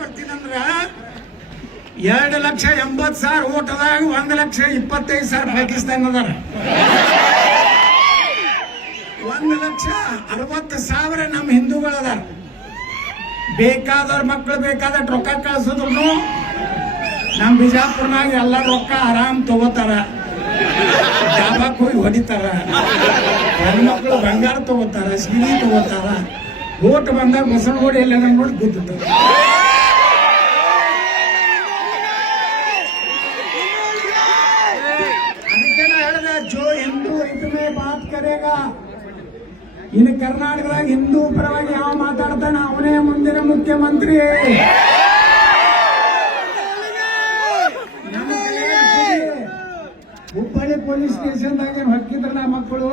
ಬರ್ತೀನಂದ್ರ? ಎರಡು ಲಕ್ಷ ಎಂಬತ್ತು ಸಾವಿರ ಓಟದಾಗ ಒಂದ್ ಲಕ್ಷ ಇಪ್ಪತ್ತೈದು ಸಾವಿರ ಪಾಕಿಸ್ತಾನ ಅದಾರ ಒಂದು ಲಕ್ಷ ಅರವತ್ತು ಸಾವಿರ ನಮ್ಮ ಹಿಂದೂಗಳು ಅದಾರ. ಬೇಕಾದವ್ರ ಮಕ್ಕಳು ಬೇಕಾದ ರೊಕ್ಕ ಕಳ್ಸಿದ್ರು ನಮ್ಮ ಬಿಜಾಪುರ್ನಾಗ ಎಲ್ಲ ರೊಕ್ಕ ಆರಾಮ್ ತಗೋತಾರ. ಡಾಬಾಕ್ ಹೋಗಿ ಹೊಡಿತಾರ. ಹೆಣ್ಮಕ್ಳು ಬಂಗಾರ ತಗೋತಾರ, ಸೀರೆ ತಗೋತಾರ. ಓಟ್ ಬಂದಾಗ ಬಸವನಗುಡಿ ಎಲ್ಲ ನೋಡಿ ಕೂತಿರ್ತಾರೆ ಇತನೇ ಬಾತ್ ಕರೇಗಾ. ಇನ್ನು ಕರ್ನಾಟಕದಾಗ ಹಿಂದೂ ಪರವಾಗಿ ಯಾವ ಮಾತಾಡ್ತಾನ? ಅವನೇ ಮುಂದಿನ ಮುಖ್ಯಮಂತ್ರಿ. ನಮ್ಮ ಹುಬ್ಬಳ್ಳಿ ಪೊಲೀಸ್ ಸ್ಟೇಷನ್ದಾಗ ಏನು ಹೊಕ್ಕಿದ್ರ ಮಕ್ಕಳು.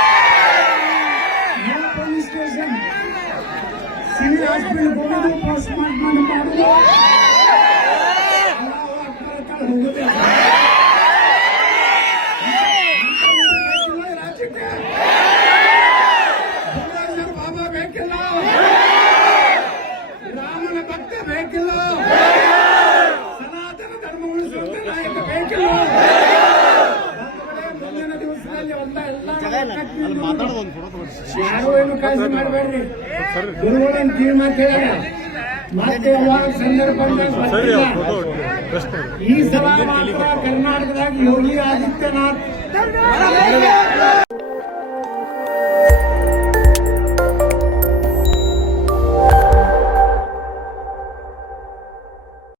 Yeah. ಯಾರು ಏನು ಕಾಳಜಿ ಮಾಡಬೇಡ್ರಿ. ಗುರುಗಳನ್ನ ಕಿವಿ ಮಾತು ಹೇಳ್ಯಾರ. ಮತ್ತೆ ಯಾವಾಗ ಸಂದರ್ಭ ಬಂದಾಗ ಬರ್ತಿಲ್ಲ. ಈ ಸಲ ಮಾತ್ರ ಕರ್ನಾಟಕದಾಗ ಯೋಗಿ ಆದಿತ್ಯನಾಥ್.